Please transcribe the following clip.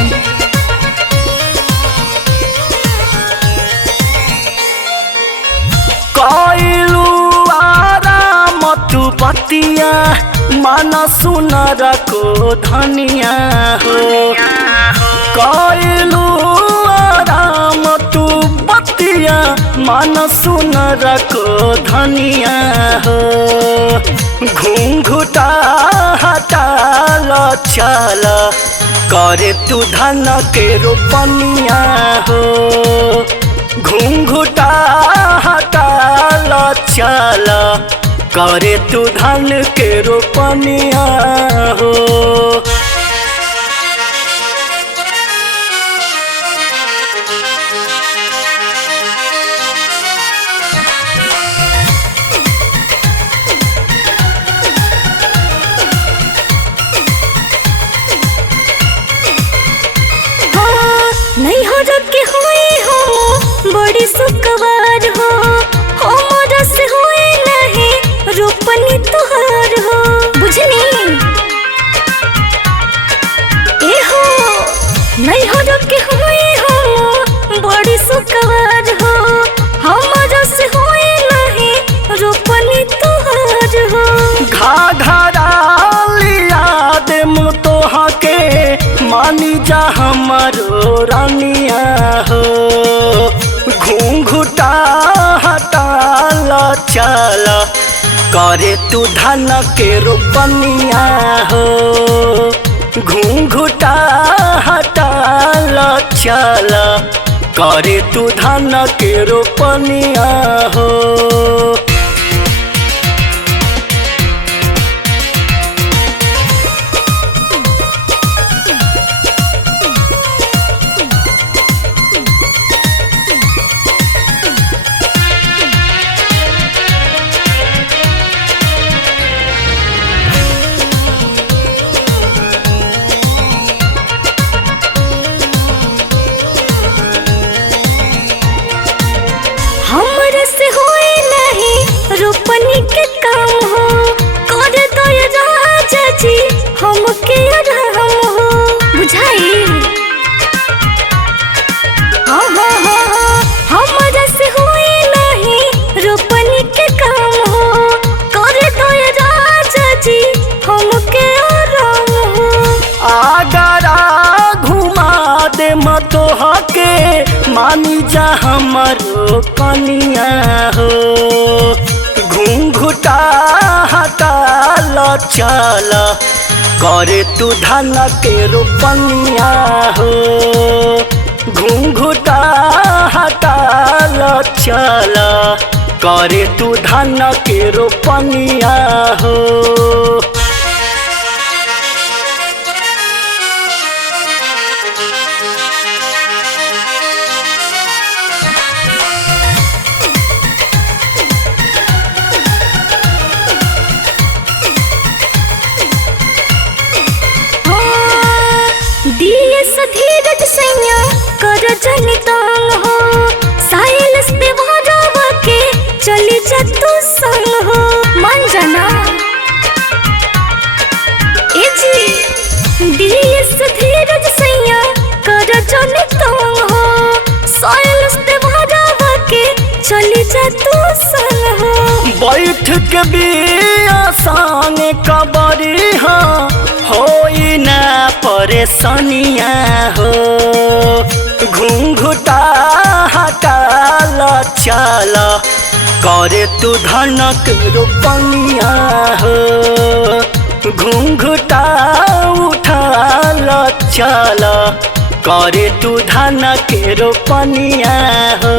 Present. कइलू आराम तू बतिया मन सुनर को धनिया हो। कइलू आराम तू बतिया मन सुनर को धनिया हो। घूंघटा हटाल चल करे तू धन के रोपनिया हो। घूंघटा हटाल चल करे तू धन के रोपनिया हो। नहीं हो रखे हुए हो बड़ी सुकवार हो। हमारा से हुए नहीं रोपनी तुहार हो। बुझनी ए हो नहीं हो रखे हुए हो बड़ी सुकवार हो। हमारा से हुए नहीं रोपनी तुहार हो। घाघरा लिया दे मुतोहा के मानी जा हमारो रानिया हो। घूंघटा हटाल चल करे तू धन के रोपनिया हो। घूंघटा हटाल चल करे तू धन के रोपनिया हो। हमारे से होए नहीं रोपनी के काम हो। कर दो ये राजा जी हमके आराम हो। बुझाई हाँ हमारे से होए नहीं रोपनी के काम हो। कर दो ये राजा जी हमके आराम हो। आगरा घुमा दे मतोहा के मानी जा हमारो कनिया हो। घूंघटा हटाल चल करे तू धन के रोपनिया हो। घूंघटा हटाल चल करे तू धन के रोपनिया हो। धीरज सैया कर जनितांग हो। साइल से भरवा के चली जा तू संग हो। मान जाना ए जी धीरज सैया कर जनितांग हो। साइल से भरवा के चली जा तू संग हो। बैठ के बिया संगे कबरी होई ना परेशानिया हो। घूंघटा हटाल चल करे तू धन के रोपनिया हो। घूंघटा उठाल चल करे तू धन के रोपनिया हो।